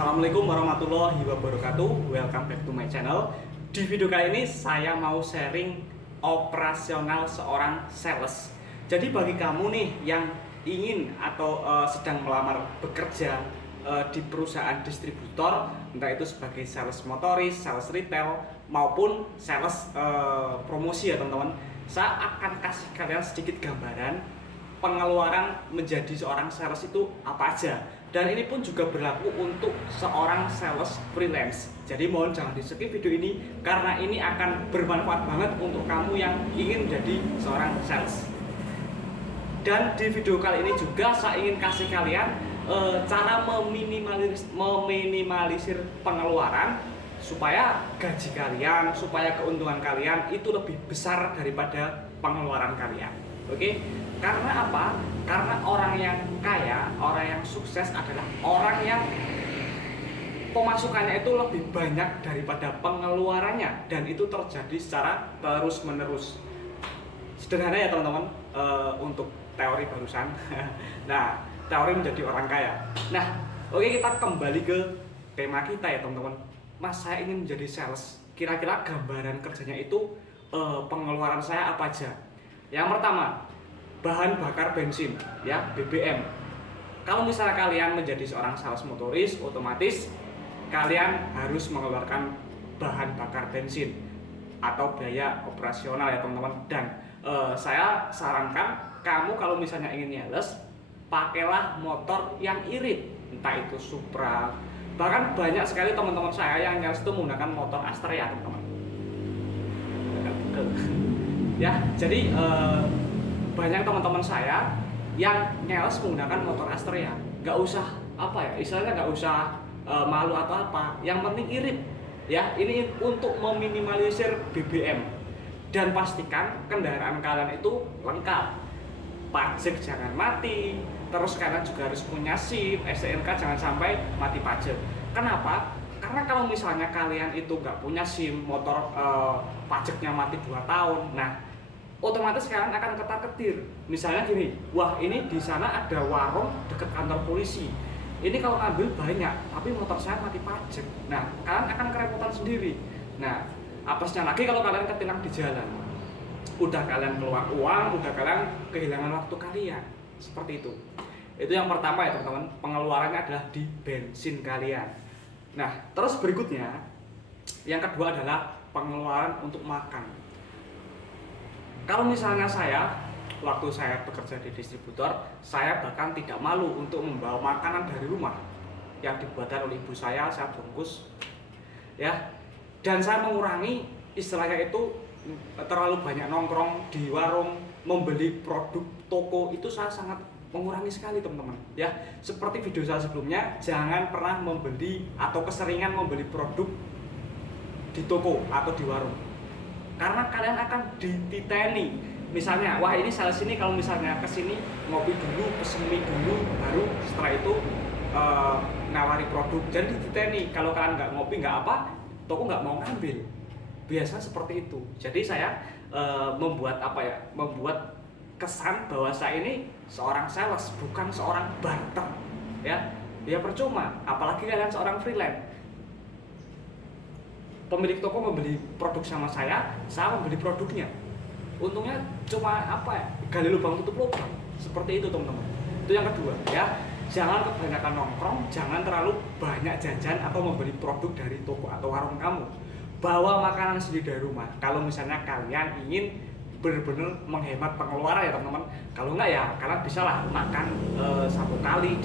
Assalamualaikum warahmatullahi wabarakatuh. Welcome back to my channel. Di video kali ini saya mau sharing operasional seorang sales. Jadi bagi kamu nih yang ingin atau sedang melamar bekerja di perusahaan distributor, entah itu sebagai sales motoris, sales retail maupun sales promosi ya teman-teman, saya akan kasih kalian sedikit gambaran pengeluaran menjadi seorang sales itu apa aja. Dan ini pun juga berlaku untuk seorang sales freelance. Jadi mohon jangan di skip video ini karena ini akan bermanfaat banget untuk kamu yang ingin menjadi seorang sales. Dan di video kali ini juga saya ingin kasih kalian cara meminimalisir pengeluaran supaya gaji kalian, supaya keuntungan kalian itu lebih besar daripada pengeluaran kalian. Oke? Karena apa? Karena orang yang kaya, orang yang sukses adalah orang yang pemasukannya itu lebih banyak daripada pengeluarannya, dan itu terjadi secara terus-menerus. Sederhana ya teman-teman, untuk teori barusan. Nah, teori menjadi orang kaya. Nah, oke, kita kembali ke tema kita ya teman-teman. Mas, saya ingin menjadi sales. Kira-kira gambaran kerjanya itu pengeluaran saya apa aja? Yang pertama, bahan bakar bensin ya, BBM. Kalau misalnya kalian menjadi seorang sales motoris, otomatis kalian harus mengeluarkan bahan bakar bensin atau biaya operasional ya teman-teman. Dan saya sarankan kamu kalau misalnya ingin nyales, pakailah motor yang irit, entah itu Supra. Bahkan banyak sekali teman-teman saya yang nyales itu menggunakan motor Astrea teman-teman. Ya, jadi banyak teman-teman saya yang nyales menggunakan motor Astrea. Nggak usah apa ya, istilahnya nggak usah malu atau apa, yang penting irit ya. Ini untuk meminimalisir BBM. Dan pastikan kendaraan kalian itu lengkap, pajak jangan mati, terus kalian juga harus punya SIM, STNK jangan sampai mati pajak. Kenapa? Karena kalau misalnya kalian itu nggak punya SIM, motor pajaknya mati 2 tahun, nah otomatis kalian akan ketar-ketir. Misalnya gini, wah ini di sana ada warung dekat kantor polisi, ini kalau ngambil banyak, tapi motor saya mati pajak. Nah, kalian akan kerepotan sendiri. Nah, apesnya lagi kalau kalian ketilang di jalan, udah kalian keluar uang, udah kalian kehilangan waktu kalian. Seperti itu. Itu yang pertama ya teman-teman, pengeluarannya adalah di bensin kalian. Nah, terus berikutnya, yang kedua adalah pengeluaran untuk makan. Kalau misalnya waktu saya bekerja di distributor, saya bahkan tidak malu untuk membawa makanan dari rumah yang dibuatkan oleh ibu saya bungkus ya. Dan saya mengurangi istilahnya itu terlalu banyak nongkrong di warung, membeli produk toko, itu saya sangat mengurangi sekali teman-teman ya. Seperti video saya sebelumnya, jangan pernah membeli atau keseringan membeli produk di toko atau di warung, karena kalian akan dititeni. Misalnya, wah ini sales ini kalau misalnya kesini ngopi dulu, pesen mie dulu, baru setelah itu nawari produk. Jadi dititeni, kalau kalian nggak ngopi nggak apa, toko nggak mau ngambil. Biasa seperti itu. Jadi saya membuat kesan bahwa saya ini seorang sales, bukan seorang barter ya. Ya percuma, apalagi kalian seorang freelance. Pemilik toko membeli produk sama saya membeli produknya. Untungnya cuma gali lubang tutup lubang. Seperti itu teman-teman. Itu yang kedua ya. Jangan kebanyakan nongkrong, jangan terlalu banyak jajan atau membeli produk dari toko atau warung kamu. Bawa makanan sendiri dari rumah. Kalau misalnya kalian ingin benar-benar menghemat pengeluaran ya teman-teman. Kalau enggak ya kalian bisa lah makan 1 kali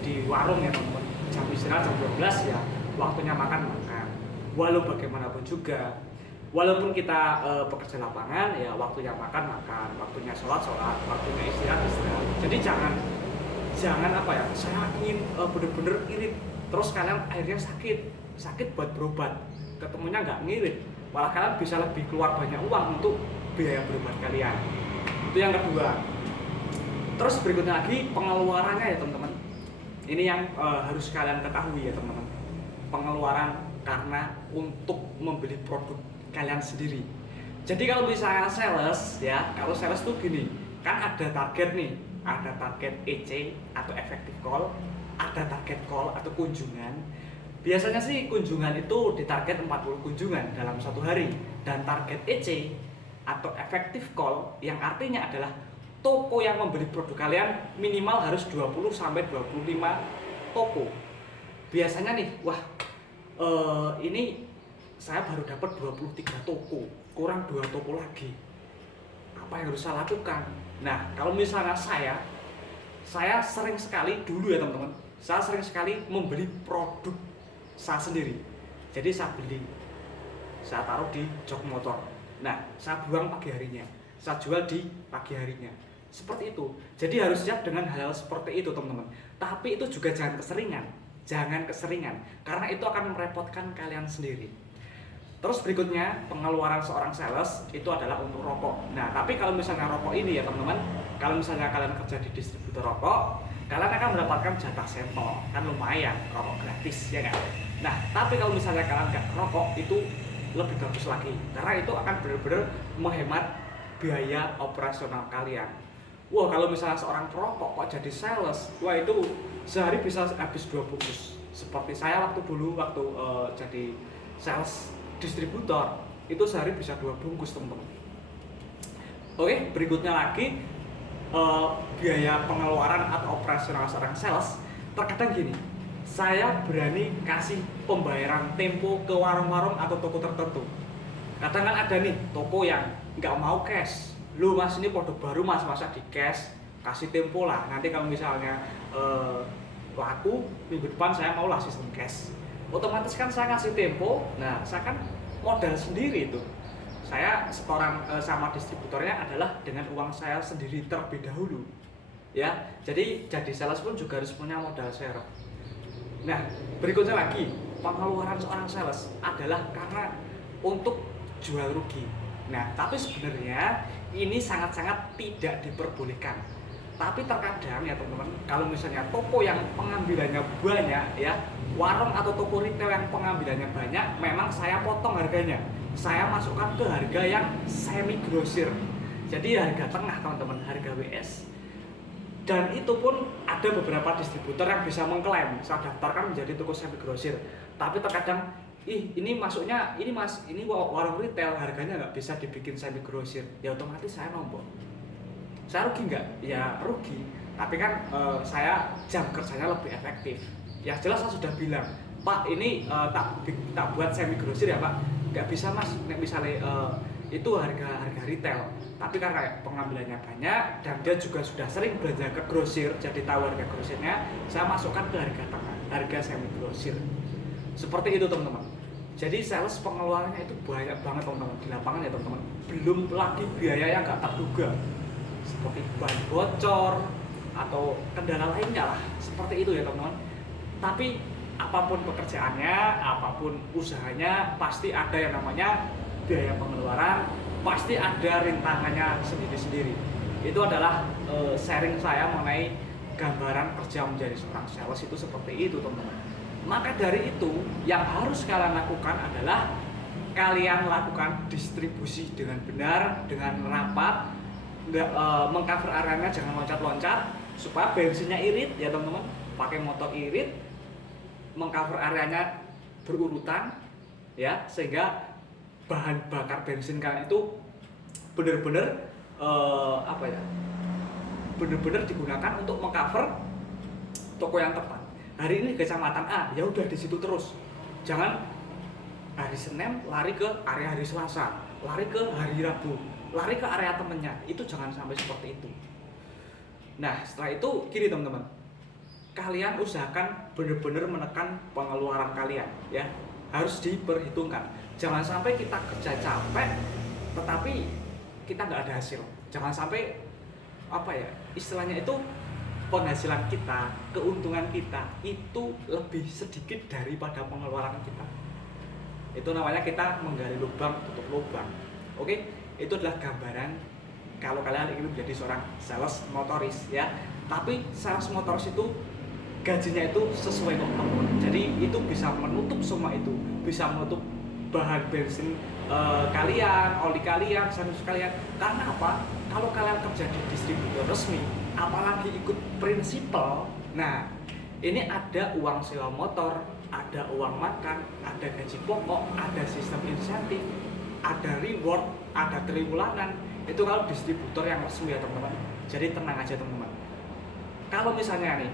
di warung ya teman-teman. Jam istirahat jam 12 ya, waktunya makan. Walau bagaimanapun juga, walaupun kita pekerja lapangan ya, waktunya makan, waktunya sholat, waktunya istirahat. Jadi jangan saya ingin bener-bener irit terus kalian akhirnya sakit buat berobat, ketemunya nggak ngirit, malah kalian bisa lebih keluar banyak uang untuk biaya berobat kalian. Itu yang kedua. Terus berikutnya lagi pengeluarannya ya teman-teman. Ini yang harus kalian ketahui ya teman-teman. Pengeluaran karena untuk membeli produk kalian sendiri. Jadi kalau misalnya sales ya, kalau sales tuh gini, kan ada target nih, ada target EC atau effective call, ada target call atau kunjungan. Biasanya sih kunjungan itu ditarget 40 kunjungan dalam satu hari, dan target EC atau effective call yang artinya adalah toko yang membeli produk kalian minimal harus 20 sampai 25 toko. Biasanya nih, wah ini saya baru dapat 23 toko, kurang 2 toko lagi. Apa yang harus saya lakukan? Nah, kalau misalnya saya sering sekali dulu ya teman-teman, saya sering sekali membeli produk saya sendiri. Jadi saya beli, saya taruh di jok motor. Nah, saya buang pagi harinya, saya jual di pagi harinya. Seperti itu. Jadi harus siap dengan hal-hal seperti itu teman-teman. Tapi itu juga jangan keseringan, karena itu akan merepotkan kalian sendiri. Terus berikutnya, pengeluaran seorang sales itu adalah untuk rokok. Nah, tapi kalau misalnya rokok ini ya teman-teman, kalau misalnya kalian kerja di distributor rokok, kalian akan mendapatkan jatah sampel, kan lumayan, rokok gratis ya kan. Nah, tapi kalau misalnya kalian nggak rokok, itu lebih bagus lagi, karena itu akan benar-benar menghemat biaya operasional kalian. Wah, kalau misalnya seorang perokok kok jadi sales, wah itu sehari bisa habis 2 bungkus. Seperti saya waktu jadi sales distributor, itu sehari bisa 2 bungkus teman-teman. Oke, berikutnya lagi biaya pengeluaran atau operasional seorang sales. Terkadang gini, saya berani kasih pembayaran tempo ke warung-warung atau toko tertentu. Kadang kan ada nih toko yang nggak mau cash. Lu mas, ini produk baru mas, masa di cash, kasih tempo lah. Nanti kalau misalnya laku minggu depan saya mau lah sistem cash. Otomatis kan saya kasih tempo. Nah, saya kan modal sendiri itu. Saya setoran sama distributornya adalah dengan uang saya sendiri terlebih dahulu. Ya, jadi sales pun juga harus punya modal serep. Nah, berikutnya lagi, pengeluaran seorang sales adalah karena untuk jual rugi. Nah, tapi sebenarnya ini sangat-sangat tidak diperbolehkan. Tapi terkadang ya teman-teman, kalau misalnya toko yang pengambilannya banyak ya, warung atau toko retail yang pengambilannya banyak, memang saya potong harganya. Saya masukkan ke harga yang semi grosir. Jadi harga tengah teman-teman, harga WS. Dan itu pun ada beberapa distributor yang bisa mengklaim saya daftarkan menjadi toko semi grosir. Tapi terkadang, ini masuknya, ini mas, ini warung retail, harganya nggak bisa dibikin semi grosir. Ya otomatis saya nombor. Saya rugi nggak? Ya rugi. Tapi kan saya jam kerjanya lebih efektif. Ya jelas saya sudah bilang, Pak ini tak buat semi grosir ya Pak. Nggak bisa mas, misalnya itu harga retail. Tapi karena pengambilannya banyak dan dia juga sudah sering belanja ke grosir, jadi tahu harga grosirnya, saya masukkan ke harga tengah, harga semi grosir. Seperti itu teman-teman. Jadi sales pengeluarannya itu banyak banget teman-teman di lapangan ya teman-teman. Belum lagi biaya yang nggak terduga, seperti ban bocor atau kendala lainnya lah, seperti itu ya teman-teman. Tapi apapun pekerjaannya, apapun usahanya, pasti ada yang namanya biaya pengeluaran, pasti ada rintangannya sendiri-sendiri. Itu adalah sharing saya mengenai gambaran kerja menjadi seorang sales itu seperti itu teman-teman. Maka dari itu yang harus kalian lakukan adalah kalian lakukan distribusi dengan benar, dengan rapat, mengcover areanya jangan loncat-loncat supaya bensinnya irit ya teman-teman. Pakai motor irit, mengcover areanya berurutan ya, sehingga bahan bakar bensin kalian itu benar-benar benar-benar digunakan untuk mengcover toko yang tepat. Hari ini kecamatan A, ya udah di situ terus. Jangan hari Senin lari ke area hari Selasa, lari ke hari Rabu, lari ke area temennya. Itu jangan sampai seperti itu. Nah, setelah itu gini teman-teman, kalian usahakan benar-benar menekan pengeluaran kalian ya, harus diperhitungkan. Jangan sampai kita kerja capek tetapi kita nggak ada hasil. Jangan sampai istilahnya itu penghasilan kita, keuntungan kita itu lebih sedikit daripada pengeluaran kita. Itu namanya kita menggali lubang tutup lubang. Oke, itu adalah gambaran kalau kalian ingin menjadi seorang sales motoris ya. Tapi sales motoris itu gajinya itu sesuai komitmen. Jadi itu bisa menutup semua itu, bisa menutup bahan bensin kalian, oli kalian, servis kalian. Karena apa? Kalau kalian kerja di distributor resmi, apalagi ikut prinsipal, nah Ini ada uang sewa motor, ada uang makan, ada gaji pokok, ada sistem insentif, ada reward, ada triwulan. Itu kalau distributor yang resmi ya teman-teman. Jadi tenang aja teman-teman. Kalau misalnya nih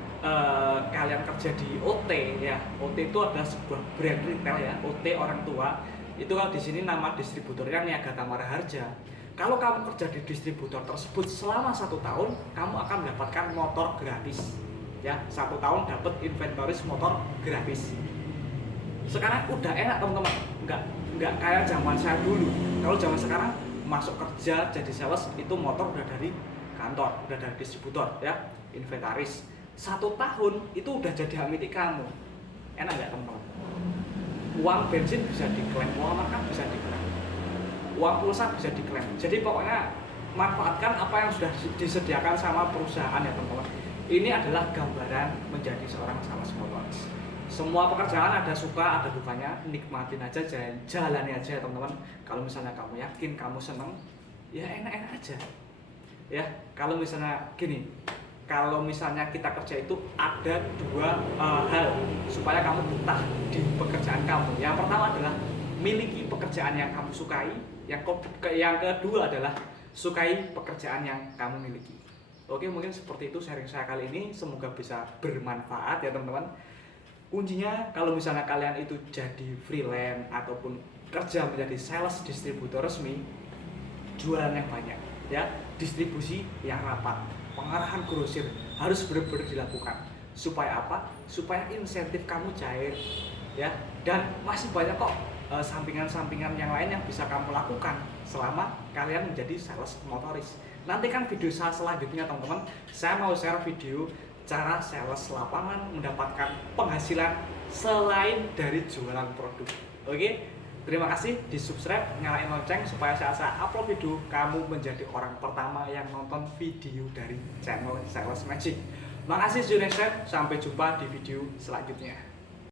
kalian kerja di OT ya, OT itu adalah sebuah brand retail ya, OT orang tua. Itu kalau di sini nama distributornya Niaga Tamara Harja. Kalau kamu kerja di distributor tersebut selama 1 tahun, kamu akan mendapatkan motor gratis. Ya, 1 tahun dapat inventaris motor gratis. Sekarang udah enak teman-teman, nggak kayak zaman saya dulu. Kalau zaman sekarang masuk kerja jadi sales itu motor udah dari kantor, udah dari distributor ya, inventaris. 1 tahun itu udah jadi hak milik kamu. Enak nggak teman-teman? Uang bensin bisa diklaim, uang makan bisa diklaim, uang pulsa bisa diklaim. Jadi pokoknya manfaatkan apa yang sudah disediakan sama perusahaan ya teman-teman. Ini adalah gambaran menjadi seorang sales motoris. Semua pekerjaan ada suka ada dukanya, nikmatin aja, jalani aja ya teman-teman. Kalau misalnya kamu yakin, kamu seneng, ya enak-enak aja. Ya, kalau misalnya gini, kalau misalnya kita kerja itu ada 2 hal supaya kamu betah di pekerjaan kamu. Yang pertama adalah miliki pekerjaan yang kamu sukai. Yang kedua adalah sukai pekerjaan yang kamu miliki. Oke, mungkin seperti itu sharing saya kali ini. Semoga bisa bermanfaat ya teman-teman. Kuncinya kalau misalnya kalian itu jadi freelance ataupun kerja menjadi sales distributor resmi, jualan yang banyak ya, distribusi yang rapat, pengarahan grosir harus benar-benar dilakukan. Supaya apa? Supaya insentif kamu cair ya, dan masih banyak kok sampingan-sampingan yang lain yang bisa kamu lakukan selama kalian menjadi sales motoris. Nantikan video saya selanjutnya teman-teman, saya mau share video cara sales lapangan mendapatkan penghasilan selain dari jualan produk. Oke, terima kasih, di subscribe, nyalain lonceng supaya saat saya upload video kamu menjadi orang pertama yang nonton video dari channel Sales Magic. Makasih sudah share, sampai jumpa di video selanjutnya.